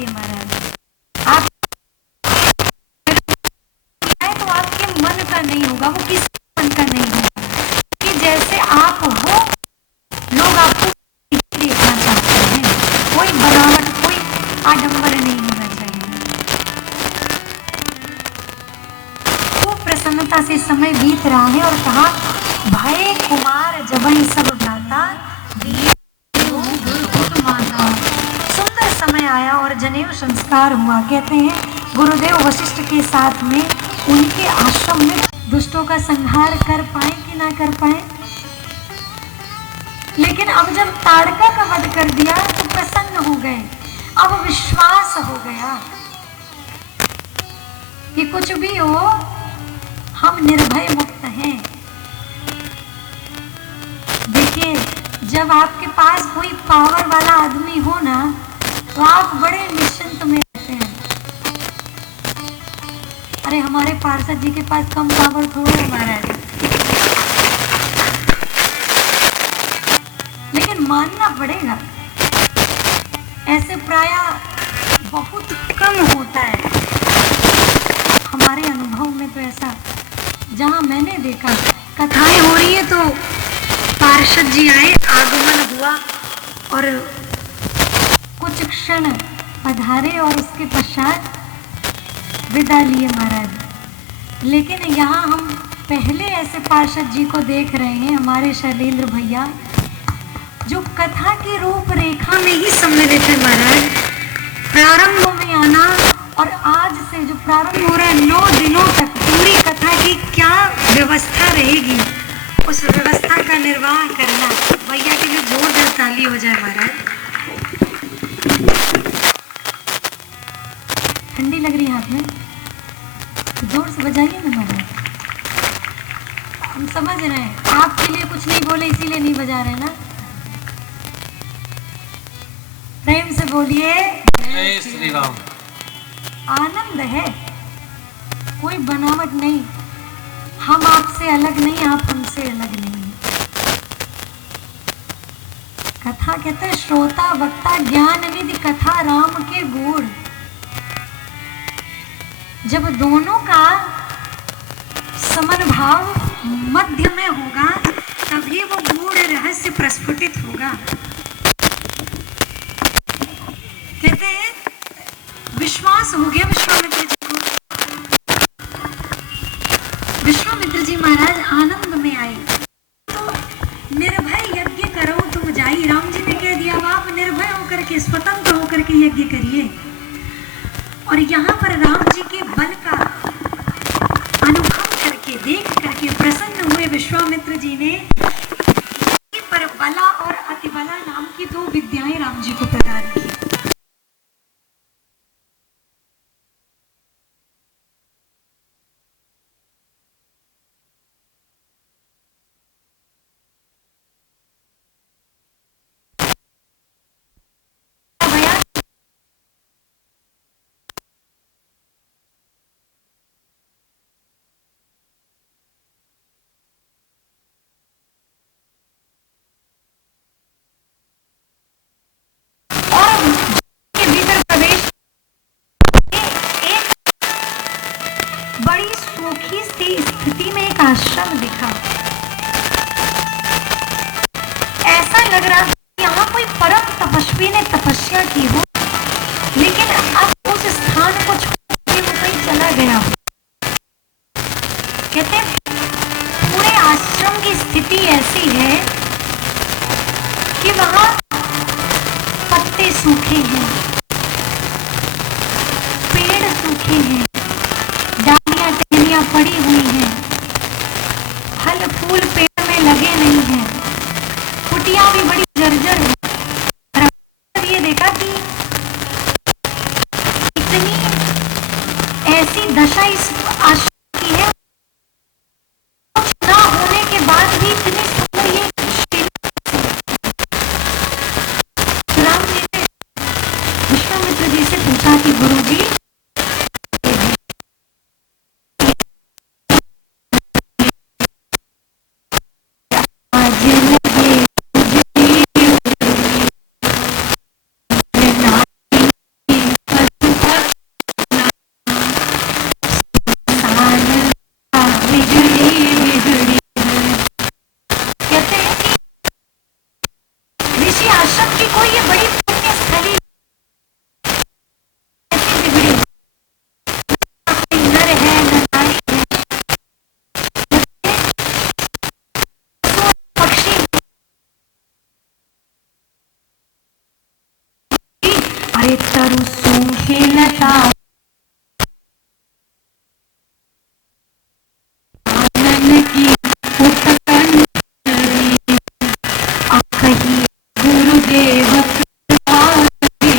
देखिए महाराज, आप तो आपके मन का नहीं होगा, वो किसी मन का नहीं होगा, कि जैसे आप हो लोग आपको देखना चाहते हैं। कोई बनावट, कोई आडंबर नहीं होना चाहिए। खूब प्रसन्नता से समय बीत रहा है और कहा, भय कुमार जबहि सब भ्राता, सुंदर समय आया और जनेऊ संस्कार हुआ। कहते हैं गुरुदेव वशिष्ठ के साथ में उनके आश्रम में दुष्टों का संहार कर पाए कि ना कर पाए, लेकिन अब जब ताड़का का वध कर दिया तो प्रसन्न हो गए। अब विश्वास हो गया कि कुछ भी हो हम निर्भय मुक्त हैं। देखिए, जब आपके पास कोई पावर वाला आदमी हो ना, तो आप बड़े निश्चिंत में रहते हैं। अरे हमारे पार्षद जी के पास कम पावर थोड़ा है महाराज, लेकिन मानना पड़ेगा ऐसे प्राय बहुत कम होता है। हमारे अनुभव में तो ऐसा, जहां मैंने देखा कथाएं हो रही है तो पार्षद जी आए, आगमन हुआ और कुछ क्षण पधारे और उसके पश्चात विदा लिए महाराज। लेकिन यहाँ हम पहले ऐसे पार्षद जी को देख रहे हैं, हमारे शैलेंद्र भैया, जो कथा की रूपरेखा में ही सम्मिलित है महाराज। प्रारंभ में आना और आज से जो प्रारंभ हो रहा है 9 दिनों तक पूरी कथा की क्या व्यवस्था रहेगी, उस व्यवस्था का निर्वाह करना। भैया के लिए जोरदार ताली हो जाए महाराज। ठंडी लग रही है हाथ में, जोर से बजाइए ना महाराज। हम समझ रहे हैं आपके लिए कुछ नहीं बोले इसीलिए नहीं बजा रहे ना। प्रेम से बोलिए जय श्री राम। आनंद है, कोई बनावट नहीं। हम आपसे अलग नहीं, आप हमसे अलग नहीं। कथा कहते हैं श्रोता वक्ता ज्ञान निधि कथा राम के गुण। जब दोनों का समन भाव मध्य में होगा तभी वो गूढ़ रहस्य प्रस्फुटित होगा। कहते हैं विश्वास हो गया विश्वामित्र जी को। विश्वामित्र जी महाराज आनंद में आए तो निर्भय यज्ञ करो तुम जाई। राम जी ने कह दिया आप निर्भय होकर के, स्वतंत्र होकर के यज्ञ करिए। और यहाँ पर राम जी के बल का अनुभव करके, देख करके प्रसन्न हुए विश्वामित्र जी ने पर बला और अतिबला नाम की 2 विद्याएं राम जी को प्रदान की। स्थिति में एक आश्रम दिखा। ऐसा लग रहा कि यहाँ कोई परम तपस्वी ने तपस्या की हो, लेकिन अब उस स्थान को छोड़ के वो कहीं चला गया हो। कहते हैं पूरे आश्रम की स्थिति ऐसी है कि वहां पत्ते सूखे हैं, पेड़ सूखे हैं, डालियां टहनियां पड़ी हुई हैं, फल फूल पेड़ में लगे नहीं हैं, कुटिया भी बड़ी जर्जर है। ये देखा कि इतनी ऐसी दशा इस आश्रम की है, कुछ ना होने के बाद भी इतनी सुंदर ये राम जी ने तरु सूखे लता आनन की उत्कंठ कही गुरुदेव कृपा के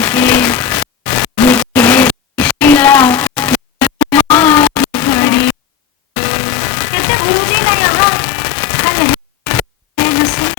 ये कैसी शिला खड़ी। कहते गुरु जी ने यहाँ खल है न सुन।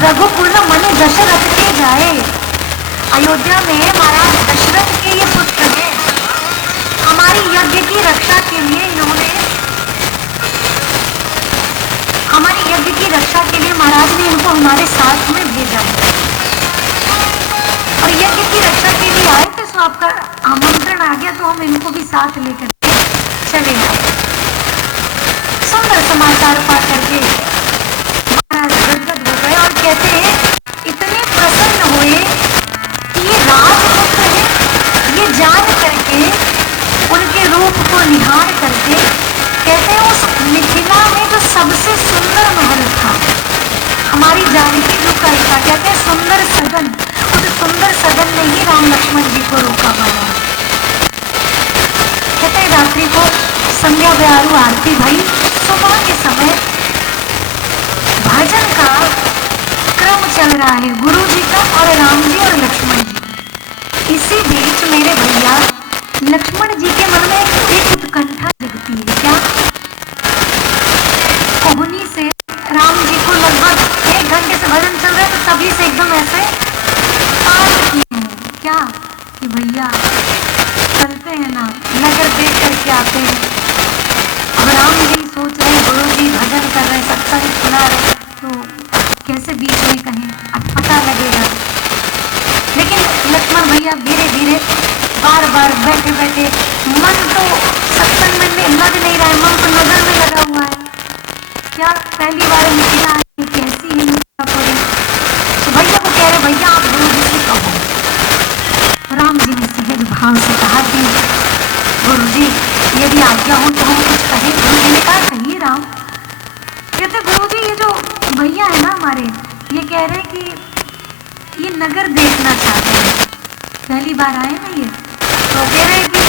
रघुकुल मन दशरथ के जाए। अयोध्या में महाराज दशरथ के ये पुत्र हैं। हमारी यज्ञ की रक्षा के लिए इन्होंने हमारी यज्ञ की रक्षा के लिए महाराज ने इनको हमारे साथ में भेजा है और यज्ञ की रक्षा के लिए आए थे। तो आपका आमंत्रण आ गया तो हम इनको भी साथ लेकर चले आए। सुंदर समाचार पा करके महाराज गदगद हो गए और कहते हैं इतने प्रसन्न हुए कि ये राजपुत्र है। ये जान करके उनके रूप को निहार करके कहते हैं उस मिथिला में जो सबसे सुंदर महल था, हमारी जानकी जो कविता कहते हैं सुंदर सदन, उस सुंदर सदन में ही राम लक्ष्मण जी को रोका गया। कहते हैं रात्रि को संध्या ब्यारू आरती भई, सुबह के समय भजन का क्रम चल रहा है गुरु जी का और राम जी और लक्ष्मण जी। इसी बीच मेरे भैया लक्ष्मण जी के मन में एक उत्कंठा जगती है। क्या? कोहनी से राम जी को लगभग 1 घंटे से भजन चल रहा है तो तभी से पर बैठे बैठे मन तो सत्संग में लग नहीं रहा है, मन तो नजर में लगा हुआ है। क्या पहली बार निकला है, कैसी है पड़ी। तो भैया को कह रहे, भैया आप गुरु जी से कहो। राम जी ने सहज भाव से कहा कि गुरु जी यदि आज्ञा हो तो हम कुछ कहें। गुरु जी ने कहा कहिए राम। कहते गुरु जी ये जो भैया है ना हमारे, ये कह रहे कि ये नगर देखना चाहते हैं, पहली बार आए ना ये, तो कह रहे कि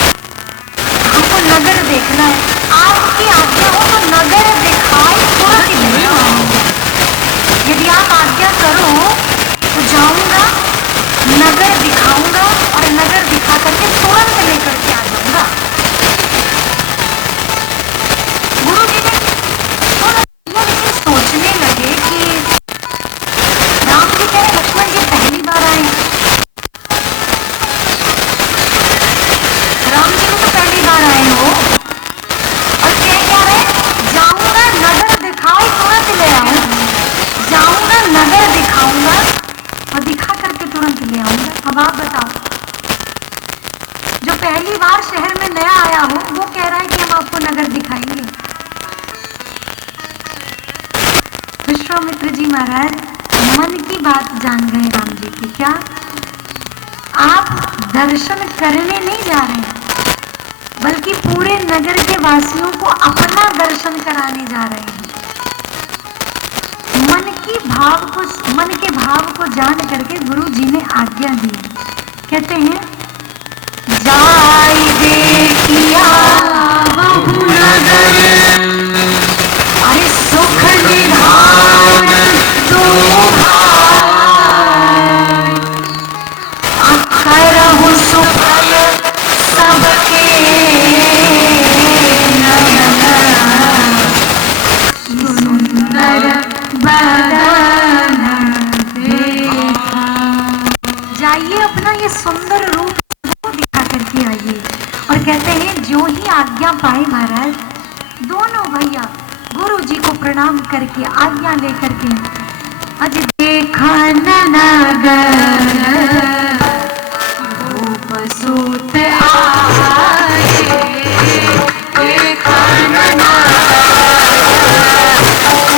हमको नगर देखना है, आपकी आज्ञा हो तो नगर दिखाई तुरंत नहीं आऊंगा। यदि आप आज्ञा करो तो जाऊंगा, नगर दिखाऊंगा और नगर दिखा करके तुरंत लेकर के आ जाऊंगा। गुरु जी ने थोड़ा लेकिन सोचने लगे कि राम जी कह रहे लक्ष्मण जी पहली बार आए, राम जी तो पहली बार आए हो और कह क्या रहे, जाऊंगा नगर दिखाई तुरंत ले आऊंगा, जाऊंगा नगर दिखाऊंगा और दिखा करके तुरंत ले आऊंगा। अब आप बताओ, जो पहली बार शहर में नया आया हो वो कह रहा है कि हम आपको नगर दिखाएंगे। विश्वामित्र जी महाराज मन की बात जान गए राम जी की। क्या आप दर्शन करने नहीं जा रहे हैं, बल्कि पूरे नगर के वासियों को अपना दर्शन कराने जा रहे हैं। मन के भाव को जान करके गुरु जी ने आज्ञा दी। कहते हैं जाई देखिया बहु नगर, अरे सुख निधान दो भाई, करहु सुफल सबके नयन, सुंदर बदन देखा। जाइए अपना ये सुंदर रूप दिखा करके आइए। और कहते हैं जो ही आज्ञा पाए महाराज, दोनों भैया गुरु जी को प्रणाम करके आज्ञा लेकर के अज देखा नगर रूप सूत आए, देखा नगर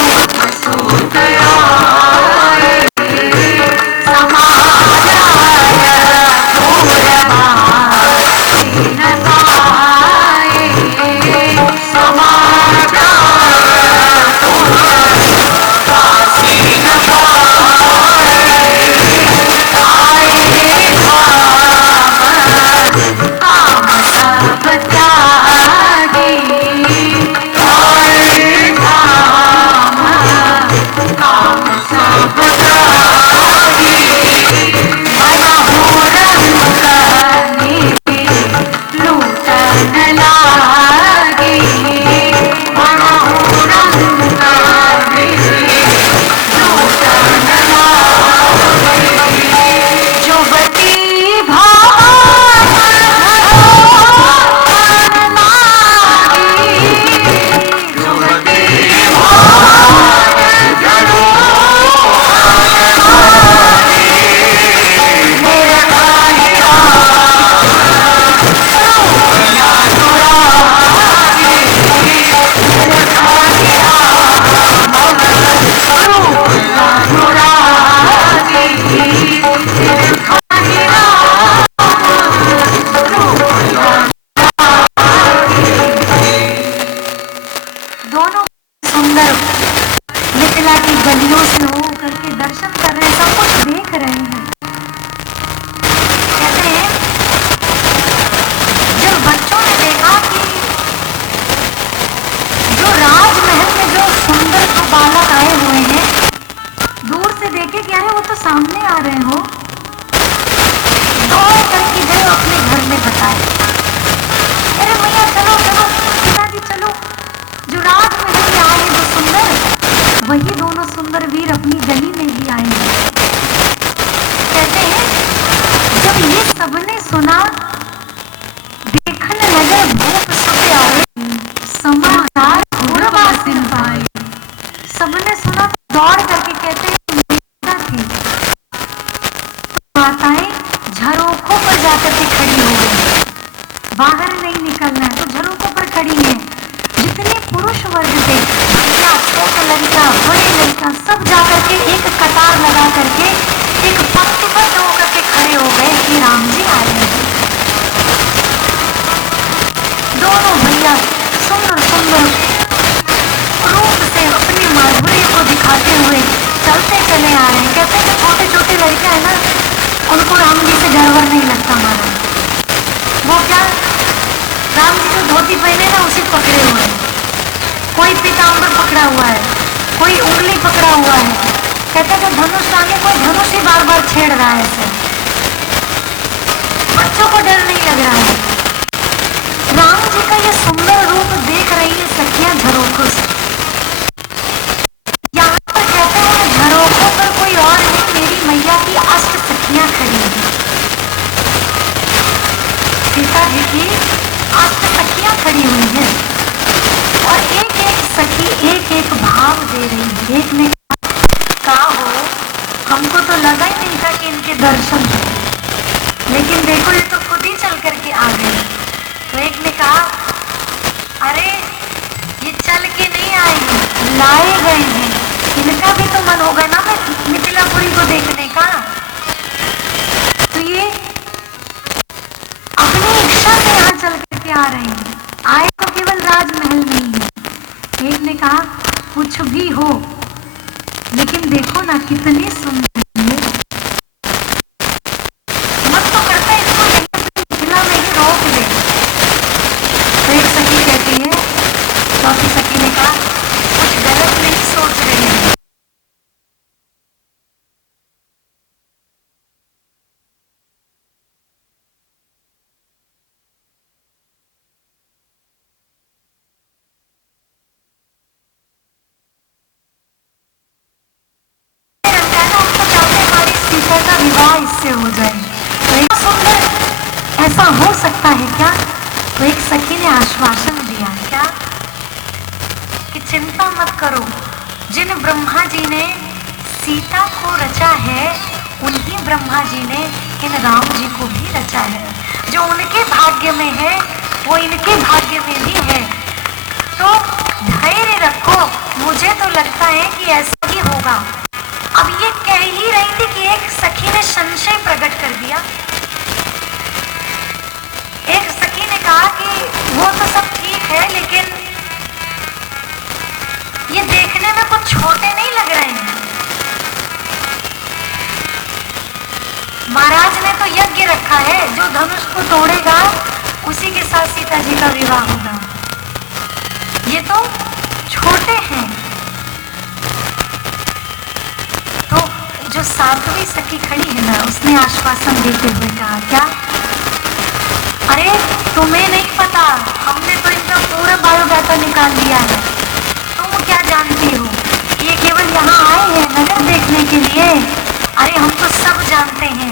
रूप सूत आए, समाज सबने सुना तो दौड़ करके कहते हैं निकलना है, तो झरोकों पर खड़ी है। जितने पुरुष वर्ग थे, बच्चा, छोटा लड़का, बड़े लड़का, सब जाकर के एक कतार लगा करके एक पंक्तिबद्ध होकर के खड़े हो गए कि राम जी आ रहे हैं। दोनों भैया सुंदर सुंदर रूप से अपनी माधुरी को दिखाते हुए चलते चले आ रहे हैं। कहते हैं कि छोटे छोटे लड़के हैं ना, उनको राम जी से डर नहीं लगता हमारा। वो क्या, राम जी जो धोती पहने ना उसे पकड़े हुए हैं, कोई पीताम्बर पकड़ा हुआ है, कोई उंगली पकड़ा हुआ है। कहते हैं धनुष टांगे, कोई धनुष ही बार बार छेड़ रहा है ऐसे। बच्चों को डर नहीं लग रहा है। राम जी का ये सुंदर रूप देख रही है सखियां झरोखों से। यहाँ पर कहते हैं झरोखों पर कोई और नहीं, मेरी मैया की अष्ट सखियां खड़ी हैं। सीता जी की अष्ट सखियां खड़ी हुई हैं और एक एक सखी एक एक भाव दे रही है। एक ने कहा हो, हमको तो लगा ही नहीं था कि इनके दर्शन हो, लेकिन देखो ये तो खुद ही चल करके आ गए। तो एक ने कहा, अरे ये चल के नहीं आए हैं, लाए गए हैं। इनका भी तो मन होगा ना मिथिलापुरी को देखने का। तो ये अपनी इच्छा से यहाँ चल करके आ रहे हैं, आए तो केवल राजमहल नहीं है। एक ने कहा, कुछ भी हो लेकिन देखो ना कितनी सुंदर है। मन तो करता है इसको मिथिला में ही रोक ले। तो एक सखी कहती है, चौथी सखी ने कहा, कुछ गलत नहीं सोच रही है। विवाह इससे हो जाए तो एक सुंदर ऐसा हो सकता है क्या? तो एक सखी ने आश्वासन दिया, क्या कि चिंता मत करो, जिन ब्रह्मा जी ने सीता को रचा है उन्हीं ब्रह्मा जी ने इन राम जी को भी रचा है। जो उनके भाग्य में है वो इनके भाग्य में भी है। तो धैर्य रखो, मुझे तो लगता है कि ऐसा ही होगा। अब ये कह ही रही थी कि एक सखी ने संशय प्रकट कर दिया। एक सखी ने कहा कि वो तो सब ठीक है, लेकिन ये देखने में कुछ छोटे नहीं लग रहे हैं। महाराज ने तो यज्ञ रखा है, जो धनुष को तोड़ेगा उसी के साथ सीता जी का विवाह होगा। ये तो छोटे हैं। तो जो सातवीं सखी खड़ी है ना, उसने आश्वासन देते हुए कहा, क्या? अरे तुम्हें नहीं पता, हमने तो इनका पूरा बायोडाटा निकाल लिया है। तुम क्या जानती हो? ये केवल यहाँ आए हैं नगर देखने के लिए। अरे हम तो सब जानते हैं।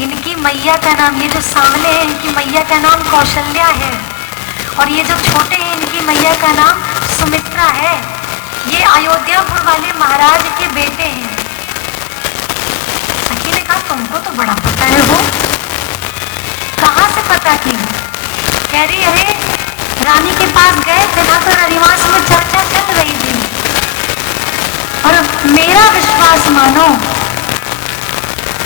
इनकी मैया का नाम, ये जो सामने है इनकी मैया का नाम कौशल्या है, और ये जो छोटे हैं इनकी मैया का नाम सुमित्रा है। ये अयोध्यापुर वाले महाराज के बेटे हैं। सखी ने कहा, तुमको तो बड़ा पता है। वो कहाँ से पता की? कह रही, अरे रानी के पास गए थे ना, तो रविवास में चर्चा चल रही थी, और मेरा विश्वास मानो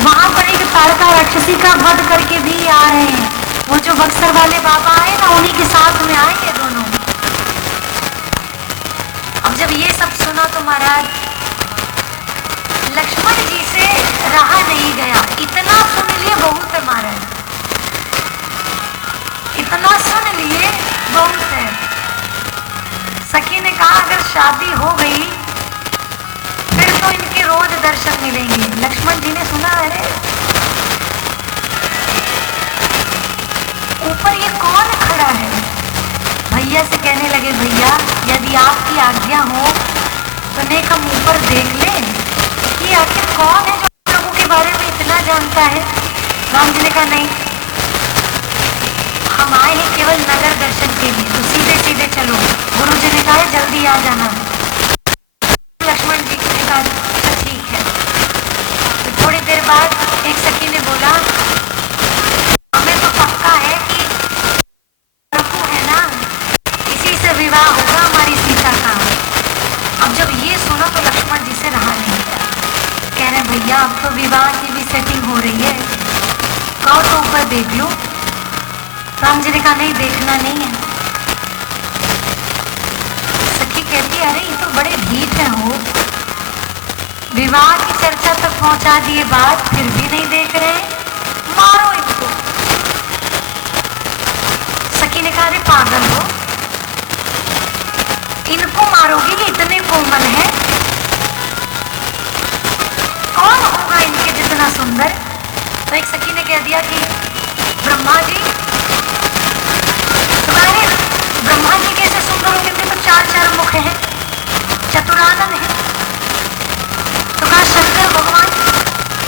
वहां पर एक तारका राक्षसी का वध करके भी आ रहे हैं। वो जो बक्सर वाले बाबा आए ना, उन्हीं के साथ में आए ये दोनों। अब जब ये सब सुना तो महाराज लक्ष्मण जी से रहा नहीं गया। इतना सुन लिए बहुत है महाराज, इतना सुन लिए बहुत है। सखी ने कहा, अगर शादी हो गई फिर तो इनके रोज दर्शन मिलेंगे। लक्ष्मण जी ने सुना, अरे ऊपर ये कौन खड़ा है? भैया से कहने लगे, भैया यदि आपकी आज्ञा हो तो नेक हम ऊपर देख लें कि आखिर कौन है जो लोगों के बारे में इतना जानता है। राम जी ने कहा, नहीं, हम आए हैं केवल नगर दर्शन के लिए, तो सीधे सीधे चलो। गुरु जी ने कहा, जल्दी आ जाना। लक्ष्मण जी ने कहा, ठीक है। तो थोड़ी देर बाद एक सखी ने बोला, हमें तो पक्का है कि भैया अब तो विवाह की भी सेटिंग हो रही है, कहो तो ऊपर देख लो। राम जी ने कहा नहीं, देखना नहीं है। सखी कहती अरे ये तो बड़े ढीठ है हो, विवाह की चर्चा तक पहुंचा दिए बात, फिर भी नहीं देख रहे, मारो इनको। सखी ने कहा अरे पागल हो, इनको मारोगी, ये इतने कोमल है, कौन होगा इनके जितना सुंदर। तो एक सखी ने कह दिया कि ब्रह्मा जी। तो अरे ब्रह्मा जी कैसे सुंदर होंगे, तो चार चार मुख हैं, चतुरानन है। तो कहा शंकर भगवान।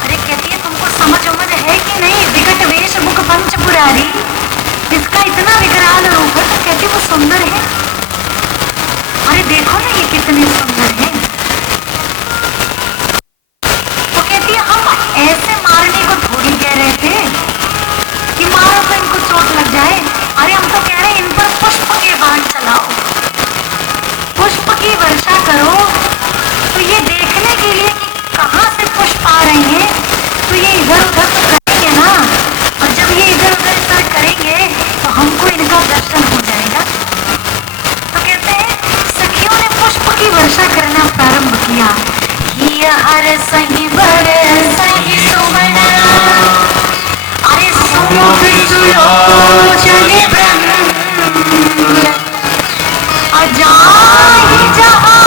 अरे कहती है तुमको समझ उमझ है कि नहीं, विकट वेश मुख पंच पुरारी, इसका इतना विकराल रूप है। तो कहती वो सुंदर है, अरे देखो ना ये कितने सुंदर है। तो कहती है हम ऐसे मारने को थोड़ी कह रहे थे कि मारो तो इनको चोट लग जाए, अरे हम तो कह रहे हैं इन पर पुष्प के बाण चलाओ, पुष्प की वर्षा करो। तो ये देखने के लिए कि कहाँ से पुष्प आ रहे हैं, तो ये इधर उधर तो करेंगे ना, और जब ये इधर उधर सर करेंगे तो हमको इनका दर्शन हो जाएगा। तो कहते हैं सखियों ने पुष्प की वर्षा करना प्रारंभ किया। हर सही बर सही सुमन, अरे सुमुख सुलोचन ब्रह्म, अजाहि जहाँ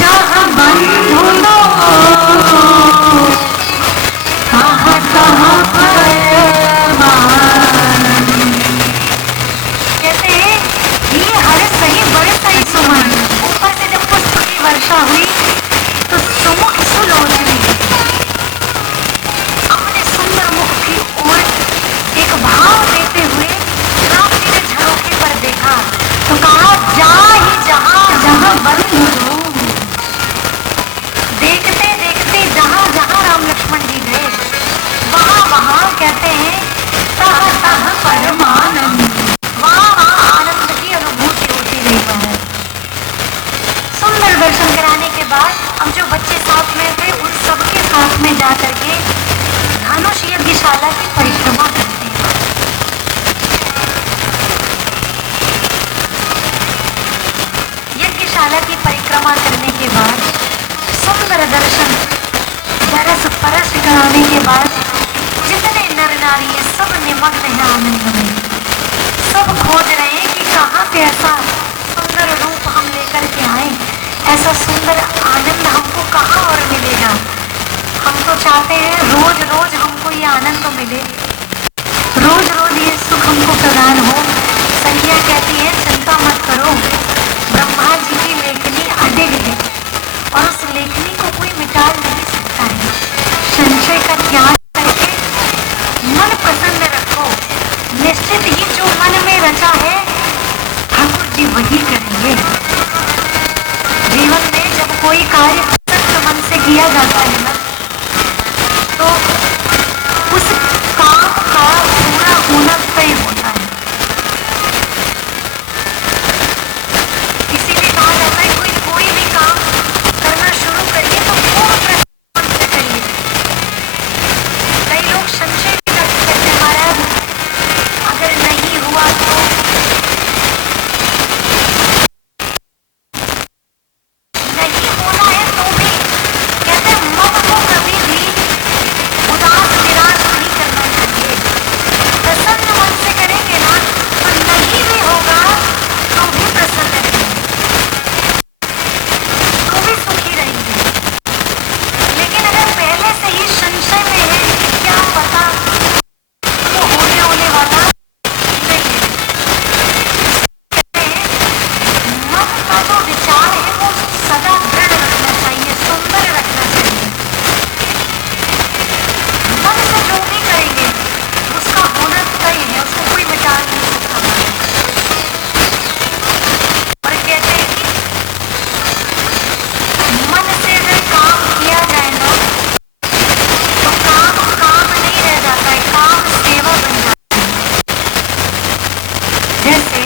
जहाँ बंधु लो, कहाँ कहाँ कहते हैं ये हर सही बड़े सही सुमन। ऊपर से जब पुष्प की वर्षा हुई तो सुमुख सुलोचनी अपने सुंदर मुख की ओर एक भाव देते हुए राम जी ने झरोखे पर देखा, तो कहा जा ही जहाँ जहाँ बंधु लो। देखते देखते जहाँ जहाँ राम लक्ष्मण जी गए, वहाँ वहाँ कहते हैं तह तह परमानंद, वहाँ वहाँ आनंद की अनुभूति होती गई महाराज। सुंदर दर्शन कराने के बाद अब जो बच्चे साथ में थे उन सबके साथ में जा करके धनुष यज्ञशाला की परिक्रमा करते हैं। यज्ञशाला की परिक्रमा करने के बाद सुंदर दर्शन दरस परस कराने के बाद जितने नर नारी है सब निमग्न है आनंद में, सब खोज रहे हैं कि कहाँ पे ऐसा सुंदर रूप हम लेकर के आए, ऐसा सुंदर आनंद हमको कहाँ और मिलेगा। हम तो चाहते हैं रोज रोज हमको ये आनंद मिले, रोज रोज ये सुख हमको प्रदान हो। संज्ञा कहती है चिंता मत करो, ब्रह्मा जी की लेखनी अडिग है और उस लेखनी को कोई मिटा नहीं सकता है। संशय का त्याग करके मन प्रसन्न रखो, निश्चित ही जो मन में रचा है ठाकुर जी वही करेंगे। जीवन में जब कोई कार्य सत्य मन से किया जाता है ना, तो उस काम का पूरा होना तय होता है। इसीलिए कहा जाता है कोई भी काम करना शुरू करिए तो पूर्ण प्रसन्न मन से करिए। कई लोग संशय भी करते हैं महाराज अगर नहीं हुआ तो नहीं होना है, तो भी कहते हैं मन को कभी भी उदास निराश नहीं करना चाहिए। प्रसन्न मन से करेंगे ना तो नहीं भी होगा तो भी प्रसन्न रहेंगे, तो भी सुखी रहेंगे। लेकिन अगर पहले से ही संशय में है कि क्या पता तो होने वाला नहीं है, मन का जो विचार है वो सदा दृढ़ रखना चाहिए, सुंदर रखना चाहिए। मन से जो भी करेंगे उसका होना तय है, उसको कोई मिटा नहीं सकता। और कहते हैं कि मन से अगर काम किया जाए ना तो काम काम नहीं रह जाता है, काम सेवा बन जाता है। जैसे